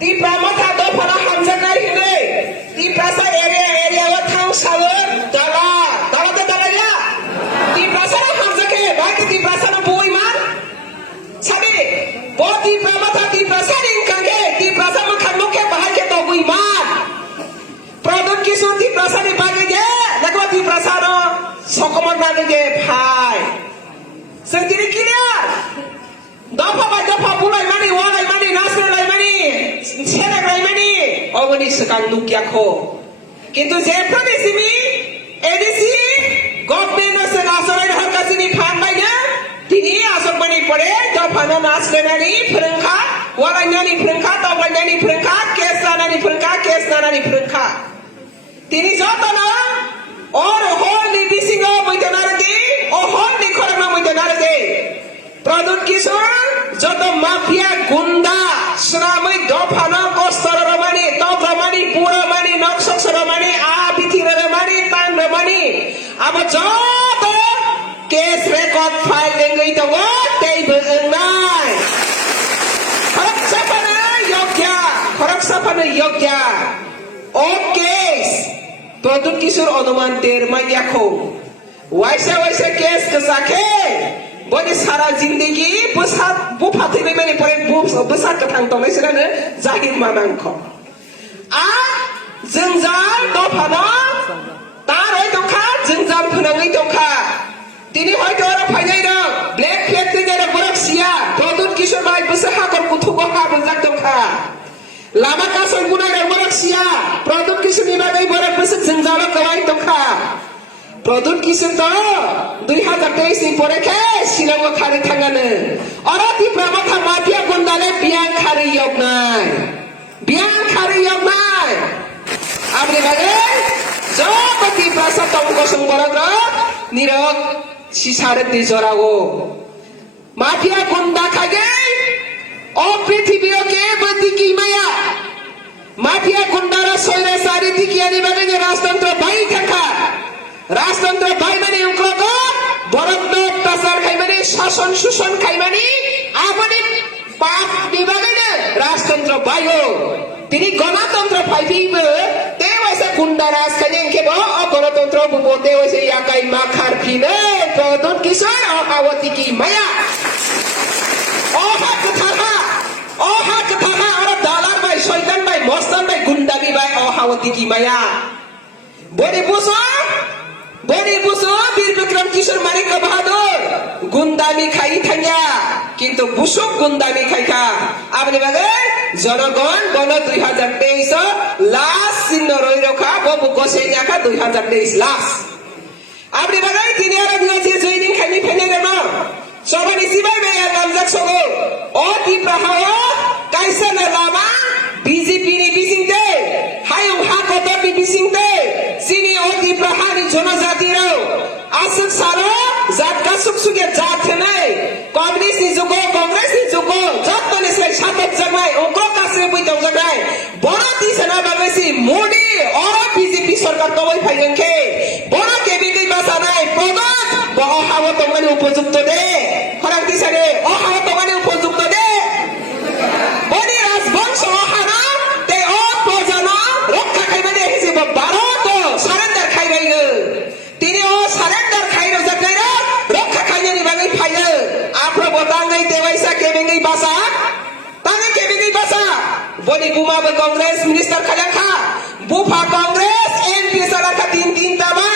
Ti pramata do phana hamjanai hine. Ti prasa area wa thang sawer dala te dala ya. Ti prasa na hamjake bai ti prasa na boi man. Sabi bo ti pramata ti prasa ring kange ti prasa ma khamok ke bahai ke to boi man. Pradut kisur ti prasa ni bagi je. Nakwa ti prasa no sokomon na ge phai. Sendiri kini Dapa by dapa pulai mani walai mani nasr lai mani senek lai mani omani sekang nukyako kintu je pradesimi edisi government nase nasarai harkasini phanbai na tini asok mani pore dapa na nasr nani prengkha walai nani prengkha tawai nani prengkha kes nani prengkha tini jotana or hol ni bisingo moitanarati o hol ni khorama moitanarati Pradut kisor joto mafia gunda sramai dofana kostar ramani top ramani pura mani noksok ramani abithira ramani tan ramani aba joto case record file lengai tawa tei bengai kharak sapana yogya okay Pradut kisor onuman terma yakho waisa case kasake Bagi sara zindagi bupat ini meni pore besar ketang tolai serana zahir manangko. Jengjal dofana tarai dongka jengjal penangai dongka. Tini hoi dora panjai dong black flag tu jadi berak sia. Pradut kisor bai besar hakor kutu boka bezak dongka. Lama kasar guna ada berak sia. Pradut kisor ni bagai berak besar jengjal kawai dongka. Pradut kisor to 2023 ni pore ke Shillong khari thangane orati pramata mafia gundale biang khari yognai apni bage jopati prasa tongko songboragra nirok sisare dijorago mafia gunda khage o prithibiro ke bati maya mafia gundara soire sari tikiani bage rajtantra bai thaka Rajtantra bai mani ungko ko borokno tasar khai mani shason suson khai mani apani pap dibagane rajtantra bai ho tini ganatantra phaibibe te waisa gunda raj khane ke bo ganatantra bubo te waisa yakai makhar phine Pradut kisor awati ki maya oha katha ara dalar bai shaitan bai mostan bai gundami bai awati ki maya Bodi buso Bir Bikram Kishor Manika Bahadur Gundami khai thanya Kintu busuk gundami khai tha Apni bagai Jonogon Bono 2023 Last sinno roi rokha Bobu gosenya kha 2023 last Apni bagai tini ara dia je joining khai phene dema Sobani sibai me gamjak sogo O ti prahawa kaisa na lama BJP ni bisingte hayung hakoto bi bisingte sini oti prahani जनजाति रो आसक सारो जात का सुख सुखे जात है नहीं कांग्रेस नि जुगो जत्तो ने से सातक जगनाय उनको कासरे बुई दौ जगनाय बड़ा ती सेना बागैसी मोदी और बीजेपी सरकार तो वही फाइगन के बड़ा के भी गई बासा नहीं प्रगत बहु हाव तो मने उपयुक्त दे खराब ती सरे ओ हाव तो मने उपयुक्त दे बड़ी राजवंश ओ हाना ते ओ प्रजना रक्षा खाइ मने हिसे बारो तो सरेंडर खाइ रही Tini o surrender khairo jagaira rokha khaiyani bagai phaiyo apro botangai dewaisa kebengai basa tangai kebengai basa boni buma be congress minister khalakha bufa congress mp salakha tin tama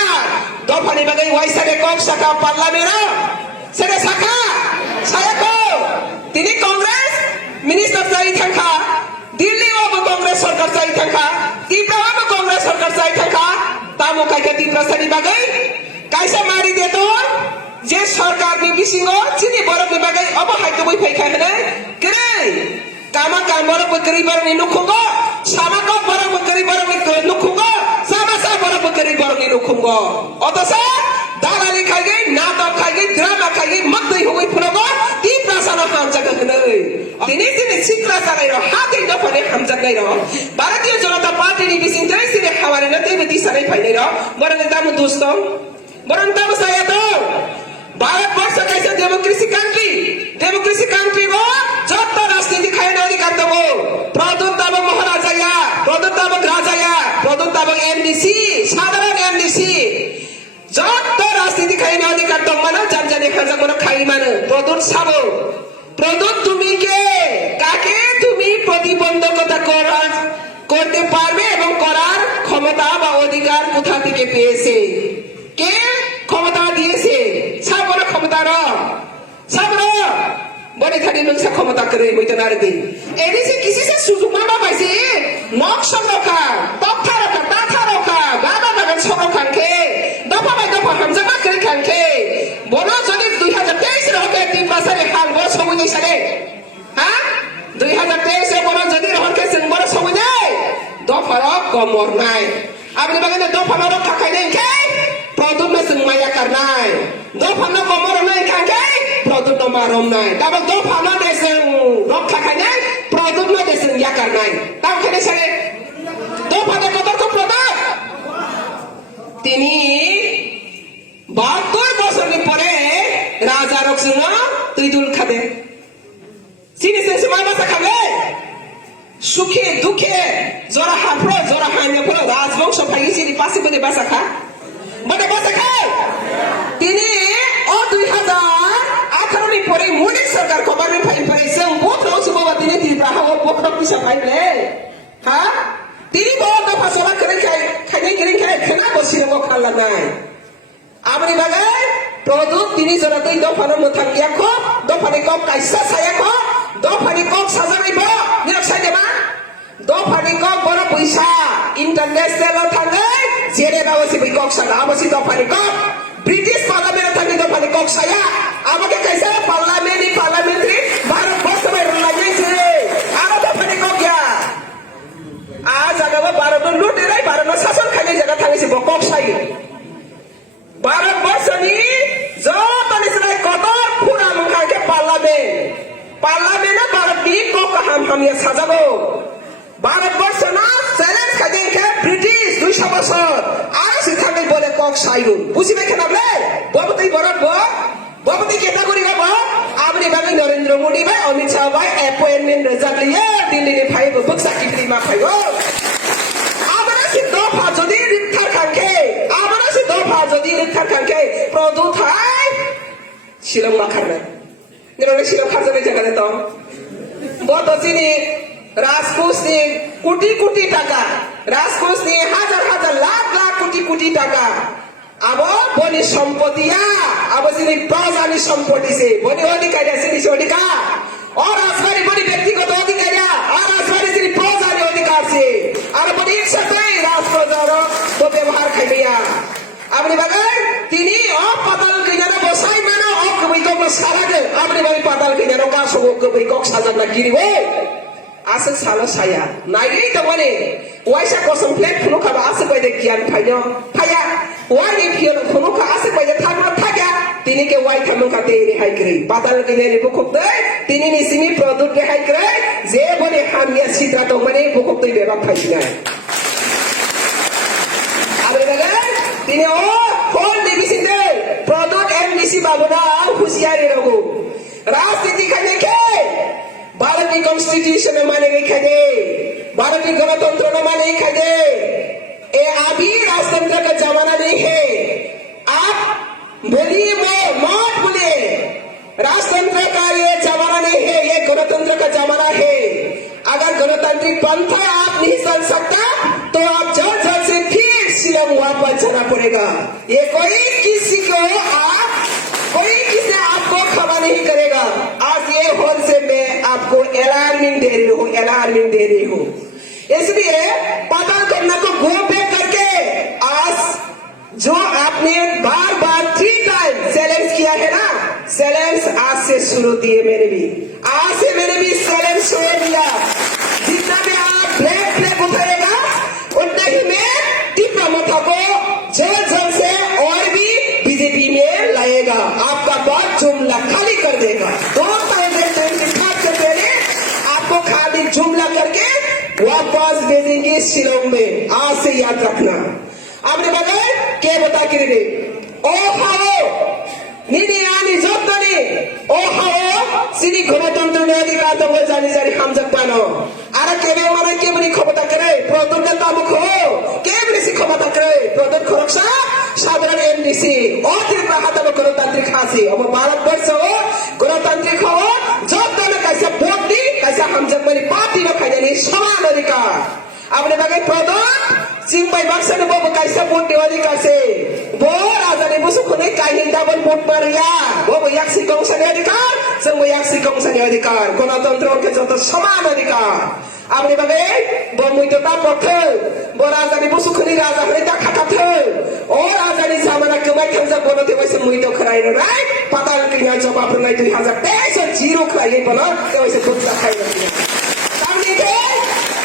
dofani bagai waisa de kok saka parliament sere saka saya ko tini congress minister jai thangkha dilli o congress sarkar jai thangkha tipra o congress sarkar jai thangkha tamu kai tipra sani bagai kaisa mari deto je sarkar ni bisingo chini borok ni bagai aba haito boi phai khane kre kama kamor bakari bar ni nukhungo sama ko borok bakari bar ni nukhungo sama sa borok bakari bar ni nukhungo otasa dalali khage nata khage drama khage magdai hoi phrogo tipra sana hamja khane tini sikra sagai ro hati do phane hamja ngai ro bharatiya janata party ni bising dai sine haware na te beti sarai phainai ro borang tamu dostom borang tamu saya to bharat barsha kaisa democracy country ro jotta rajniti khaina अधिकार tabo pradut tabo MDC সাধারণ MDC যত রাজনীতি খাইনি অধিকার তো মানো জানজানি খাজা কোনো খাই মানো প্রদূত সাবো প্রদূত তুমি কে কাকে তুমি প্রতিবন্ধকতা করতে পারবে এবং করার ক্ষমতা বা অধিকার কোথা থেকে পেয়েছে কে ক্ষমতা দিয়েছে সাবর ক্ষমতার সাবর বলে থাকি নকশা ক্ষমতা করে বইতে না রে এদিকে কিসি সে সুযোগ মামা পাইছে নকশা রক্ষা তথ্য রক্ষা তাথা রক্ষা বাবা বাগান সংরক্ষণকে দফা বাই দফা হামজা মা করে খানকে বড় যদি 2023 রকে 3 বছরে হাল বড় সময় সারে হ্যাঁ 2023 এ বড় যদি রহনকে সিং বড় সময় নেই দফার কমর নাই আপনি বাগানে দফার রক্ষা খাই নাই কে প্রদূত না সিং মায়া কার নাই দফার না কমর নাই খাকে প্রদূত না মারম নাই তারপর দফার না দেশে রক্ষা খাই নাই প্রদূত না দেশে ইয়া কার নাই তাও খেলে সারে দফার কত প্রদূত তিনি 72 বছরের পরে রাজা রকসিংহ তুই দুল খাবে চিনি সে সময় বাসা খাবে সুখে দুঃখে জরা হাফ্র জরা হাইনে পরে রাজবংশ ভাইয়েছি পাশে বলে বাসা খা বলে বাসা খায় তিনি 2018 नि পরে মোদী সরকার খবরে ফাইল পাইছে বহুত রসুবাবা তিনি দিব্রাহ পক্ষ পিছা পাইলে হ্যাঁ তিনি বহুত দফা সভা করে খাই খানা বসিয়ে খালা নাই আপনি বাগান প্রদূত তিনি জনাতেই দফানো মথাকিয়া খো দফানি কক কাইসা ছায়া খো দফানি কক সাজানাইব নিরক্ষাই দেবা দফানি কক বড় পয়সা ইন্টারন্যাশনাল থাকে জেরে বাবসি বই কক সাগা আবসি দফানি কক ব্রিটিশ পার্লামেন্ট থাকে দফানি কক ছায়া আমাকে কাইসা পার্লামেন্টারি ভারত বর্ষ में লাগিয়েছে আর দফানি কক ইয়া আজ আগাবা ভারত লুটেরাই ভারত শাসন খালি জায়গা থাকেছে কক ছাই ভারতবর্ষনি যত নিশ্চয় কত পুরা মুখাকে পার্লামেন্টে ভারতনি কক হামিয়া সাজাবো ভারতবর্ষ না চ্যালেঞ্জ খাইছে ব্রিটিশ 200 বছর আর সিথাকে বলে কক সাইরু বুঝিবে কেন বলে ববতি বরব ববতি কেটা করি গব আপনি বাগে নরেন্দ্র মোদি ভাই অমিত শাহ ভাই অ্যাপয়েন্টমেন্ট রেজাল্ট লিয়ে দিল্লি নে ফাইব বক্সা কিটরি মা ফাইব আমরা সি দফা যদি রিথার খানকে আমরা সি দফা যদি রিথার খানকে প্রদূত হয় শিলং মাখানা নেবে শিলং খাজনে জায়গা তো বত চিনি রাজকোষ নিয়ে কোটি টাকা রাজকোষ নিয়ে হাজার লাখ কোটি টাকা আবার বনি সম্পত্তিয়া আবার যিনি প্রজানি সম্পত্তি সে বনি অধিকারী আছে নিচে অধিকার और राजवाड़ी बड़ी व्यक्तिगत अधिकार और राजवाड़ी যিনি প্রজানি অধিকার সে আর বনি একসাথে রাজপ্রজার তো ব্যবহার খাইয়া আপনি বাগান তিনি পাতাল কিনারে বসাই মানে অকবই কক সারাগে আপনি বাড়ি পাতাল কিনারে কাশ অকবই কক সাজান না গিরি ওই আসে সালো সায়া নাইই তো বলে ওয়াইসা কসম প্লেট ফুলো খাবা আসে কইদে জ্ঞান ফাইনো ফায়া ওয়াই নি ফিও ফুলো খা আসে কইদে থাকবা থাকা তিনি কে ওয়াই খামু খাতে রেহাই করে পাতাল কিনারে বুকুক দে তিনি নিসিনি প্রদূত রেহাই করে যে বলে হামিয়া সিদরা তো মানে বুকুক দই বেবা ফাইছি না আরে দাদা তিনি কোন ডিবিসিতে প্রদূত এমডিসি বাবুরা হুঁশিয়ারি রগো রাজনীতি খানে কে भारतीय कॉन्स्टिट्यूशन माने खाने भारतीय गणतंत्र न माने खाने ये अभी राजतंत्र का जमाना नहीं है आप बोलिए मत बोलिए राजतंत्र का ये जमाना नहीं है ये गणतंत्र का जमाना है अगर गणतांत्रिक पंथा आप नहीं चल सकता तो आप जल्द से फिर शिलंग वापस जाना पड़ेगा ये कोई किसी आपको खबर नहीं करेगा आज ये होल से मैं आपको अलार्मिंग दे रही हूँ इसलिए पता करना को गो बैक करके आज जो आपने बार 3 टाइम चैलेंज किया है ना चैलेंज आज से शुरू दिए आज से मैंने भी चैलेंज छोड़ दिया जितना भी आप ब्लैक उठाएगा उतना ही मैं टिप्पा मथा को जल्द से और भी बीजेपी में लाएगा आपका बात जुमला खाली कर देगा 2025 से पहले आपको खाली जुमला करके वापस भेजेंगे शिलोंग में आज से याद रखना आपने बताया क्या बता के रे ओ हाओ निनी आनी जोतनी ओ हाओ सिनी गणतंत्र में अधिकार तो वो जानी हम जब पानो आरा केवे माने के बनी खबरदार करे प्रदूत नेता मुख हो के बनी सी खबरदार NDC Tripura hatabo গণতান্ত্রিক আছে ও ভারতবর্ষ গণতান্ত্রিক হও যতনে কাইসা ভোট দি কাইসা হামজাকমানি পার্টি র খাইনি সমান অধিকার আপনি বাগে প্রধান চিংবাই বাক্সানে বব কাইসা ভোট দেওয়ার অধিকার আছে বো রাজানি বুসুখনে কাইনি ডাবল ভোট মারিয়া বব ইয়াকসি কংসানি অধিকার जों ইয়াকসি কংসানি অধিকার গণতন্ত্রকে যত সমান অধিকার আপনি বাগে বো মুইততা পক্ষে বো রাজানি বুসুখনি রাজা হই তা খাকাথে ও রাজানি জামানা কমাই থামজা বনতে বসে মুইতো খরাই রাই পাতাল কিনা জবাব নাই 2023 জিরো খাইয়ে বলা কইছে খুদা খাই না তামনি কে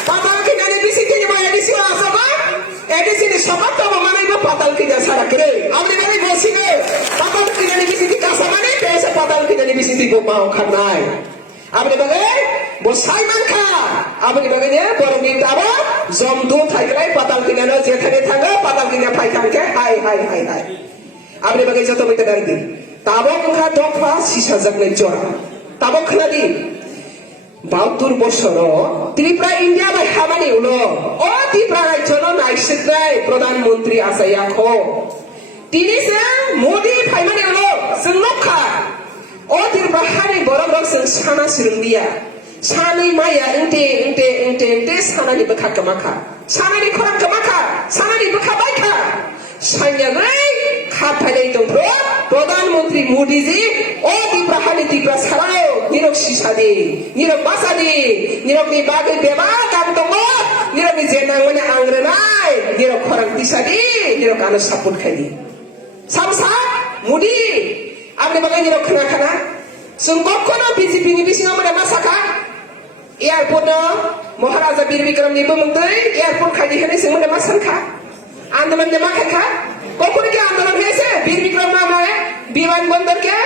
পাতাল কিনা নি বিসি তিনি মায়া দিছি আসবা এডিসি নি সবাত তো মানাইব পাতাল কিনা সারা করে আপনি বাগে বসি গে পাতাল কিনা নি বিসি তি কাসা মানে পেছে পাতাল কিনা নি বিসি তি মাও খানাই আপনি বাগে বো সাইমান খা আপনি বাগে নে বরমি দাবা জমদু থাইলাই পাতাল কিনা ন যেখানে থাকা পাতাল কিনা ফাইখানকে হাই হাই হাই হাই আপনি বাগে যত বইতে দাঁড়ি তাবক খা দফা সিসা জাগনে জরা তাবক খাদি 72 বছর ত্রিপুরা ইন্ডিয়া বাই হামানি উলো ও ত্রিপুরা রাজ্যর নাইসিদ্রাই প্রধানমন্ত্রী আসাইয়াখো তিনি সে মোদি ফাইমানি উলো সনখা ও ত্রিপুরা হানি বরম রকসন সানা সিরুমিয়া সানি মায়া ইনতে সানানি বখা কমাখা সানানি খরা কমাখা সানানি বখা বাইখা সাইয়াগৈ খাথাইলাই দংপ্র প্রধানমন্ত্রী মোদিজি ও ত্রিপুরা হানি ত্রিপুরা সারাও নিরক সিসাদি নিরক বাসাদি নিরক নি বাগে বেবা কাম দङ নিরক নি जेनांगने आंग्रेनाय निरक खरां दिसादी निरक आनो सापोर्ट खायदि सामसा मोदी আপনি বাগে নিরক খানা जों कखनो बीजेपी नि बिसिङाव मोने मा साखा एयारपोर्ट महाराजा बीर बिक्रमनि बुंदै एयारपोर्ट खायदि होनै जों मोने मा सानखा आंदोलन ने मा खायखा कखनो के आंदोलन হয়েছে বীর বিক্রম নামে বিমানবন্দরকে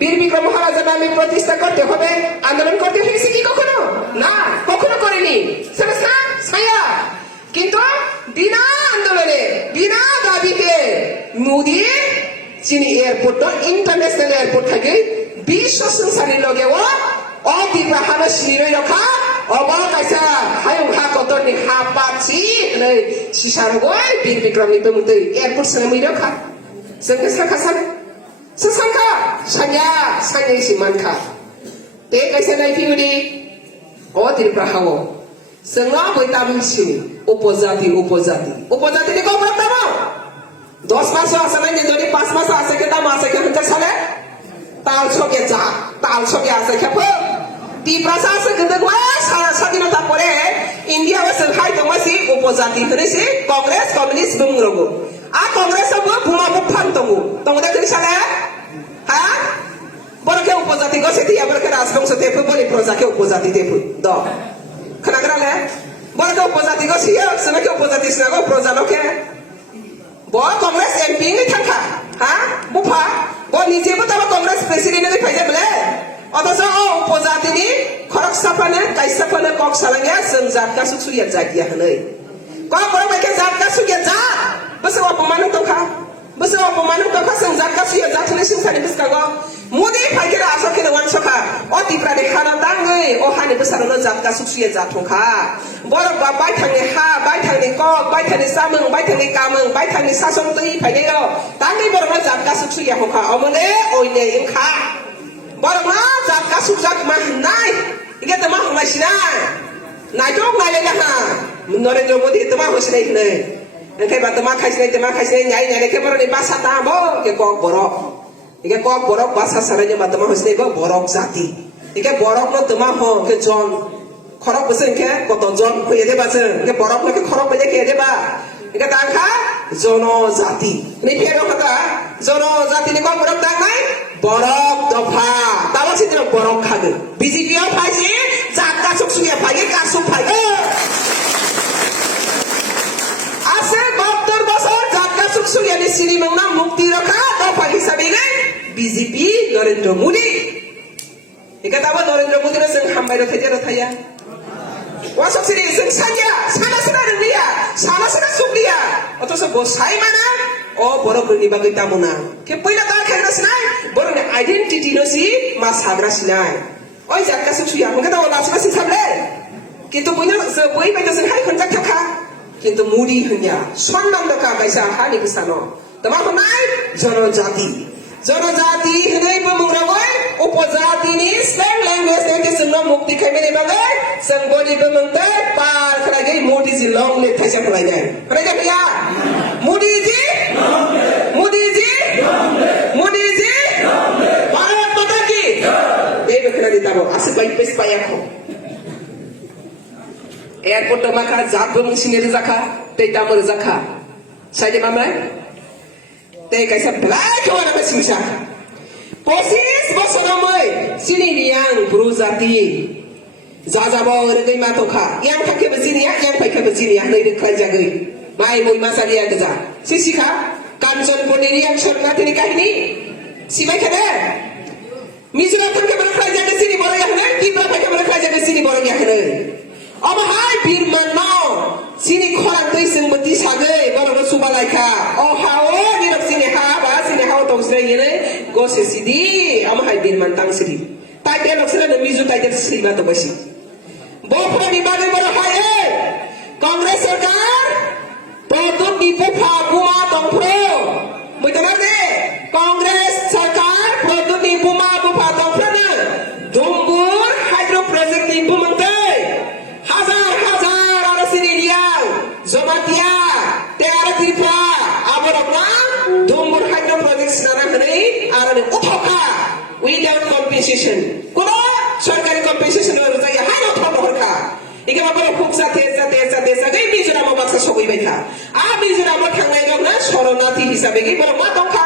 বীর বিক্রম মহারাজা নামে প্রতিষ্ঠা করতে হবে আন্দোলন করতে হয়েছে কি কখনো না কখনো করেনি সেটা ছায়া কিন্তু বিনা আন্দোলনে বিনা দাবিতে মোদি চীন এয়ারপোর্ট ইন্টারন্যাশনাল এয়ারপোর্ট থেকে বিশ্ব সংসারের লগে ও ত্রিপুরা হানা সিরে রাখা অবাক কাইসা হায়ং হা কতনি হা পাছি नै সিসারগৈ বীর বিক্রমনি বুंदै एयारपोर्ट सङै राखा जोंखौ साखासाने ससांखा सान्या सान्यासि मानखा बे काइसा नायफिउदि अ त्रिपुरा हावो जोंना बयतामिसि उपजाति नि गबरा तामा 10 मास आसा नाय যদি 5 मास आसा के दाम आसा के हंता साले ताल सके जा ताल सके आसा के फो त्रिपुरा सासे गदगवा স্বাধীনতা পরে ইন্ডিয়া ওসে হাই দমাসি উপজাতি হনেসি কংগ্রেস কমিউনিস্ট বুংরগো आ कांग्रेस अब बुमा बुफान तंगु तंगु देखि साले हा बरके उपजाति गसेति बरके राजवंश तेफु बलि प्रजा के उपजाति तेफु द खनाग्राले बरके उपजाति गसिया सनके उपजाति सनागो प्रजा लके ब कांग्रेस एमपी नि थांखा हा बुफा ब निजेबो तब कांग्रेस प्रेसिडेंट नि फाइजे बले अथस ओ उपजाति नि खरक साफाने काइसाफाने कक सालांगिया जों जातका सुखसुया जागिया हनै क बर बायके जातका सुखिया जा बसो अपमान तोखा जों जातका सुया जाथले सिंसानि बिस्कागो मोदी फाइकेरा आसखेन वानसखा अ त्रिपुरा नि खाना दाङै अ हानि बसारनो जातका सुया जाथोखा बर बाय थांनि हा बाय थांनि कक बाय थांनि सामों बाय थांनि कामों बाय थांनि सासन तै फाइनेयो दाङै बरमा जातका सुया होखा अमने ओइने इंखा बरमा जातका सुजाक मा नाय इगे तमा हमासिनाय नायथोक नायले हा नरेंद्र मोदी तमा होसिनाय नै एखे बातमा खाइसनाय न्याय न्याय के बरनि बासा ताबो के कक बरक बासा सारानि बातमा होसिनाय बो बरक जाति एके बरक न तमा हो के जन खरक बसन के कत जन होय दे बासे के बरक के खरक बजे के देबा एके तांखा जनजाति नि फेरो खता जनजाति नि कक बरक दांनाय बरक दफा ताबा सिद्र बरक खागो बीजेपी आ फाइसि जातका सुखसुया फाइगे कासु फाइगे सुखसुयानि सिरिमंना मुक्ति रखा दफा हिसाबै नै बीजेपी नरेंद्र मोदी एकादाबो नरेंद्र मोदी र जों हामबाय रथाया वासकसिरि जों सान्या सानासना रोंलिया सानासना सुखलिया अथस बसाय माना अ बरफोरनि बागै दामना के पहिला दा खेग्रासिनाय बरनि आइडेन्टिटी नसि मा साग्रासिनाय ओइ जातका सुखसुया हंगा दाव लासना सिथाबले किन्तु बय बायदा जों हाय खनजाक थाखा किन्तु मुदी हन्या सन्नाम दका गायसा हानि बिसानो Tama hamai Janajati hinay pamungrawai upajati ni slang language nanti semua mukti kami ni bagai sangbodi pemungtai par kerajai mudi si long le thaisa kerajai kerajai dia mudi ji Bharat Mata ki ei kerajai tabo asal baik pes payah ko airport maka jat pemung sinir zakha tei tamur zakha saja mamai tei kaisa black orang bersisa. Posis bosanamai sini yang beruzati. Zazabaw regai matoka. Yang pakai begini ya, yang pakai begini ya. Nai dekai jagai. Mai moi masa dia kerja. Sisi ka kancon pondiri yang sorga tini kahini. Si mai kada. Misra pakai berkai jagai sini borang yang nai. Kita pakai berkai jagai sini borang yang nai. Ama hai birman mau. Sini korang tu iseng beti sagai borang subalai ka. Oh hao ni rap sini ha ba sini hao tong sini ni go se sidi ama hai birman tang sidi. Tai dia lok sila mizu tai dia sidi ba to basi. Bopro ni bagai borang hai Kongres Sarkar produk nipu phaguma tong pro. Moi tamar de Kongres Sarkar produk nipu ma bu pha tong pro na. Dumbur hydro project nipu mangtai. Hazar orang sini liang Zomatia Tiara Tripura Aborokna Dumbur hydro project senarang ini Arane utoka without compensation Kuno sarkari compensation Dua rujaya hai utok mereka Ika mabara khuksa tesa Gai bijura mamaksa sogoi baika Bijura makangai dongna Soronati hisabe Gai borok matongka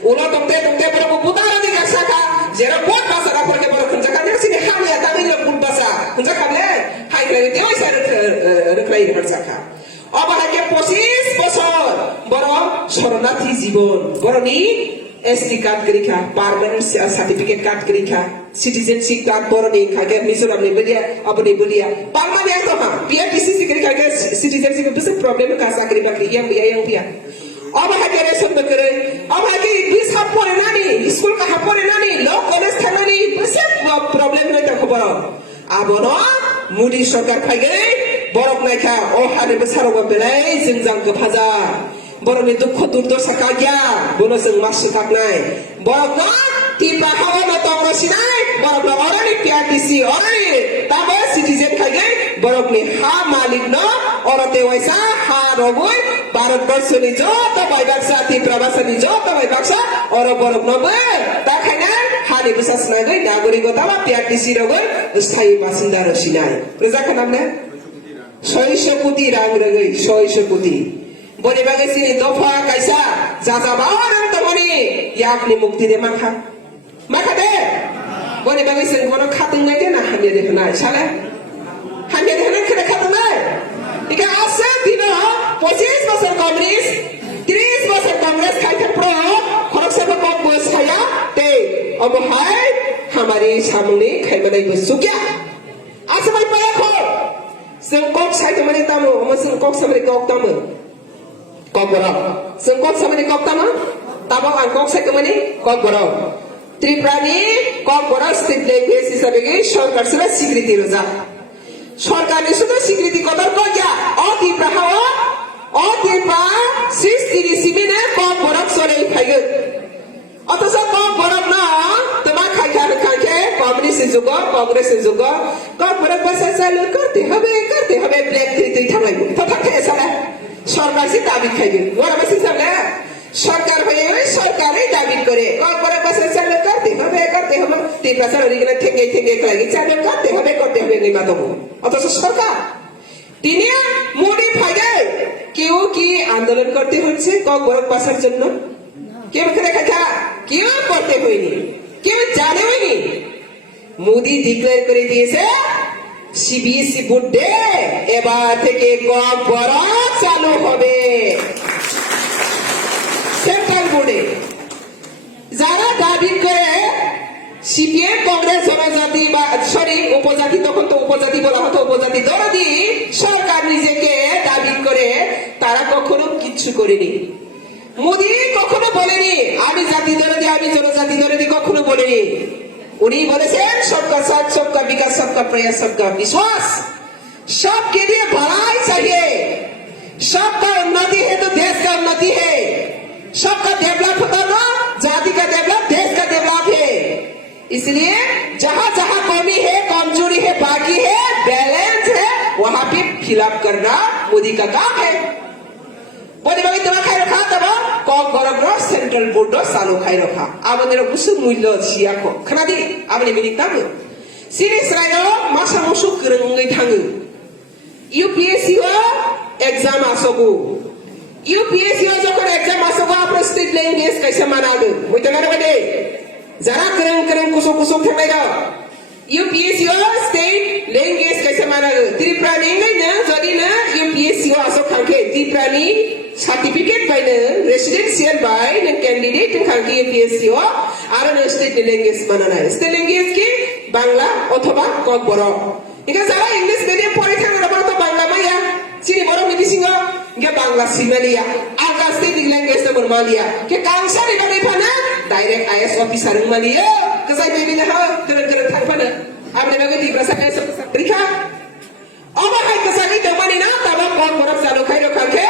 Ulo tongte borok putara di kaksaka Jera buat basa rapor ke borok kunjaka Jera sini hamil Tapi dia pun basa Kunjaka boleh Hai kali dia saya reklai bersaka. Apa lagi posis posor borong soronati Jibon boroni SD card kerika permanent certificate card kerika citizenship card boroni kage Mizoram ni belia apa ni belia permanent to ha PRTC kerika kage citizenship itu problem ka sakri bakri yang dia apa lagi ration bekere apa lagi bis hapore nani school ka hapore nani law college thanani besar problem ni tak khabar abono Mudi Sarkar kage borok naika oh hari besar wa belai jengjang gefaja borok ni dukh durdosha kagya bono jeng masuk kaknai borok na tipa hawa na tongro sinai borok na orani PRTC orani tabo citizen kage borok ni ha malik no orate waisa ha roboi Bharatbharsho ni joto bhai baksa Tripura bhasha ni joto bhai baksa oro borok no be ta khaina hari besar sinai nagarikota ba PRTC rogon স্থায়ী বাসিন্দা রসিনাই প্রজা নাম না 600 কোটি রাং রগৈ 600 কোটি বনে বাগে সিনি দফা কাইসা যাজা বাওয়ারাম তমনি ইয়াকনি মুক্তি দে মাখা দে বনে বাগে সিন কোন খাতুং নাই দে না হামিয়া দে না সালা হামিয়া দে না খেলে খাতুং নাই ইকা আছে দিন 25 বছর কংগ্রেস 30 বছর কংগ্রেস খাইতে প্রো খরক সেবা কম বয়স খায়া তে अब है हमारे सामने खाइमानाय बुस्तु क्या आसामाय पायाखौ जों कक साइतमाने तामो जों कक सामने कक तामो कक बर जों कक सामने कक तामो ताबो आं कक साइतमाने कक बर त्रिपुरानि कक बर स्टेट लैंग्वेज हिसाबै सरकार सेरा स्वीकृति रोजा सरकारनि सुदु स्वीकृति कदर कया त्रिपुरा सृष्टि सिमिने कक बर सरे फाइगोन अथच कक बर ना कम्युनिस्ट जुगो कांग्रेस जुगो कक बर पैसा चालू करते हबे ब्लैक थ्री थांलाय थाथे साला सरकार से दाबी खाइयो वरा बसिन साला सरकार भए सरकारै दाबी करे कक बर पैसा चालू करते हबे टिप्रा सर रिगले ठेंगे लागि चालू करते हबे नि मातो अथच सरकार तिनिया मोदी फाइगे কেউ কি আন্দোলন করতে হচ্ছে কক बर পাসার জন্য কেউ কেউ করতে হয়নি কেউ জানেওনি মোদি ডিক্লেয়ার করে দিয়েছে সিবিএসই বোর্ড ডে এবার থেকে কম পড়া চালু হবে সেন্ট্রাল বোর্ডে যারা দাবি করে সিপিএম কংগ্রেস জনজাতি বা উপজাতি তখন তো উপজাতি বলা হতো উপজাতি দরদি সরকার নিজেকে দাবি করে তারা কখনো কিচ্ছু করেনি মোদি কখনো বলেনি আমি জাতি দরদি আমি জনজাতি দরদি কখনো বলেনি उन्हीं बोले से सबका साथ सबका विकास सबका प्रयास सबका विश्वास सबके लिए भलाई चाहिए सबका उन्नति है तो देश का उन्नति है सबका डेवलप होता ना, जाति का डेवलप, देश का डेवलप है। इसलिए जहां जहां कमी है, कमजोरी है, बाकी है, बैलेंस है, वहां पे फिलअप करना मोदी का काम है। बोले बाबी तुम्हें खाई रखा तब कम गरम सेंट्रल बोर्ड सालो खाई रखा आबने गुसु मूल्य सिया को खनादी आबने मिनिट तांगो सीरीज रायो मासा मुसु गरंगै थांगो यूपीएससी एग्जाम आसोगो यूपीएससी जखन एग्जाम आसोगो आपन स्टेट लैंग्वेज कैसे मानागो मोइतनार बदे जरा करं कुसु कुसु थांनाय दा यूपीएससी स्टेट लैंग्वेज कैसे मानागो त्रिपुरा नेंगै न जदि न यूपीएससी आसो खांखे त्रिपुरानि सर्टिफिकेट बायनो रेसिडेंशियल बाय न कैंडिडेट खांखे यूपीएससी आरो न स्टेट लैंग्वेज मानानाय स्टेट लैंग्वेज की बांग्ला अथवा কক বড় इका जारा इंग्लिश मीडियम पढ़े थांगो बा तो बांग्ला माया सिरि बড় मिदिसिंगो गे बांग्ला सिमालिया आगा स्टेट लैंग्वेज न मोरमालिया के कांसा नि बादे फाना डायरेक्ट आईएएस ऑफिसर मालियो कसाय बेबिना हा करन थांफानो आबने बागे दिब्रासा आईएएस ऑफिसर रिखा अबा हाय कसानि दमानि ना तबा কক বড় চালু খাইরো খাंखे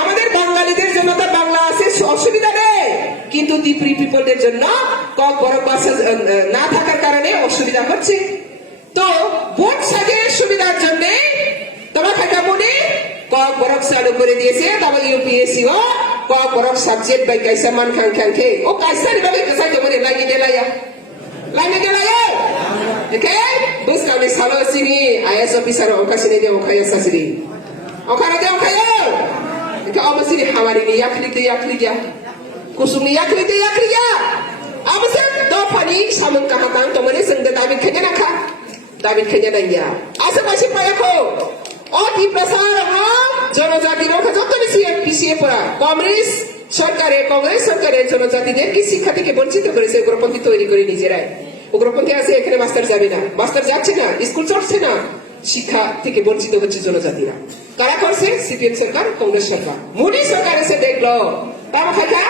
আমাদের বাঙালিদের জন্য তো বাংলা আছে অসুবিধা নেই কিন্তু ত্রিপুরি পিপলদের জন্য কক বড় ভাষা না থাকার কারণে অসুবিধা হচ্ছে তো ভোট সাজের সুবিধার জন্য তোমার খাটামুনি কক বড় চালু করে দিয়েছে তবে ইউপিএসসি কক বড় সাবজেক্ট বাই কাইসা মান খাंखे ও কাইসা নিবাবে কাইসা জমরে লাগি দেলায়া ওকে বুঝ কানে সালো সিনি আইএস অফিসার ওকাসিনে দে ওখায়া সাসরি ওখানে দে ওখায়া ke apa sini hawari ni yakli dia kusung ni yakli dia apa sih do pani samung kamatang to mane seng David kenya nakha David kenya nanya asa masih paya ko o di prasar ro জনজাতি ro যত পিছিয়ে পড়া কংগ্রেস সরকারে জনজাতিদের কি শিক্ষা থেকে বঞ্চিত করেছে উগ্রপন্থী তৈরি করে নিজেরাই উগ্রপন্থী আছে এখানে মাস্টার যাবে না মাস্টার যাচ্ছে না স্কুল চলছে না শিক্ষা থেকে বঞ্চিত হচ্ছে জনজাতিরা কারা করছে সিপিএম সরকার কংগ্রেস সরকার মোদী সরকার এসে দেখলো তার খাইখা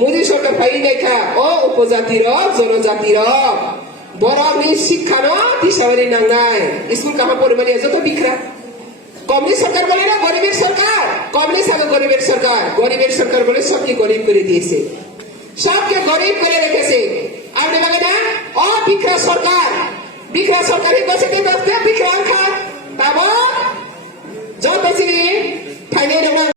মোদী সরকার ফাই দেখা ও উপজাতির জনজাতির বড় শিক্ষার দিশাবারি নাংনাই স্কুল কামা পরিমাণে যত বিখরা কংগ্রেস সরকার বলে না গরিবের সরকার কংগ্রেস আগে গরিবের সরকার বলে সবকে গরিব করে দিয়েছে সবকে গরিব করে রেখেছে আপনি লাগে না ও বিখরা সরকার গেছে বিখরা খা তারপর যত সিনি ফাইনে রঙ